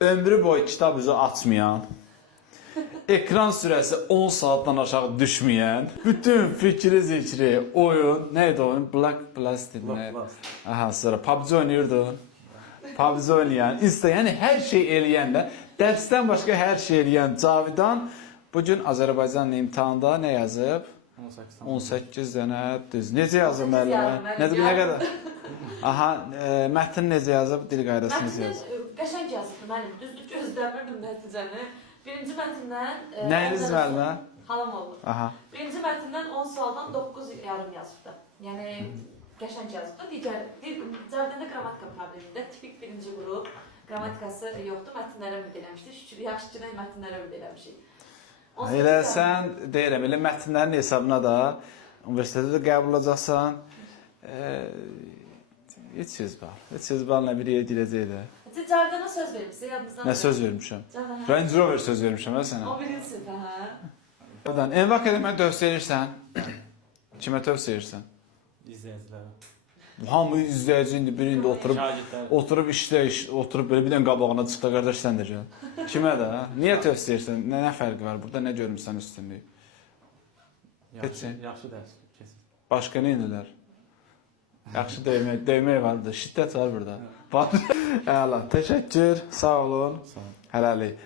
Ömrü boyu kitab üzü açmayan, ekran sürəsi 10 saatdan aşağı düşməyən, bütün fikri zikri, oyun, neydi oyun? Black Blast idi. Aha, sonra PUBG oynayırdın. PUBG oynayan, yəni hər şey eləyəndə, dərsdən başqa hər şey eləyən Cavidan bugün Azərbaycan imtahanda nə yazıb? 18 dənə düz. Necə yazıb müəllimə? Nə qədər? Aha, mətn necə yazıb? Dil qaydası necə yazıb? Qəşəng yazıb müəllim. Düzdür, gözləmirdim nəticəni. Birinci mətndən... Nəyiniz müəllimə? Xalam olur. Aha. Birinci mətndən 10 sualdan 9 yarım yazıbdı. Yəni qəşəng yazıbdı. Digər, Cavidən də qrammatika problemində tipik birinci qrup. Qrammatikası yoxdur, mətnlərə ümid eləmişdik. Şükür, yaxşı ki, mətnlərə ümid eləmişik. Elə sən deyirəm, elə mətnlərin hesabına da universitetə də qəbul olacaqsan. 300 bal. 300 balla bir yerə girəcək də. Cavidana söz vermişsin, yadınızdan. Nə söz vermişəm? Range Rover söz vermişəm hə sənə. O birinci sinifə, hə? Envaq eləmə tövsiyə edirsən. Kimə tövsiyə edirsən? İzləyicilərə. Hamı izləyici indi birində oturub oturub belə bir dənə qabağına çıxdı, qardaş sən də gəl. Kimə də? Niyə tövsiyə edirsən? Nə fərqi var burada? Nə görmüsən üstünlüyü? Yaxşı dərs keçir. Başqa nə edirlər? Yaxşı döymək vardı. Şiddət var burada. Əla, təşəkkür, sağ olun. Hələlik.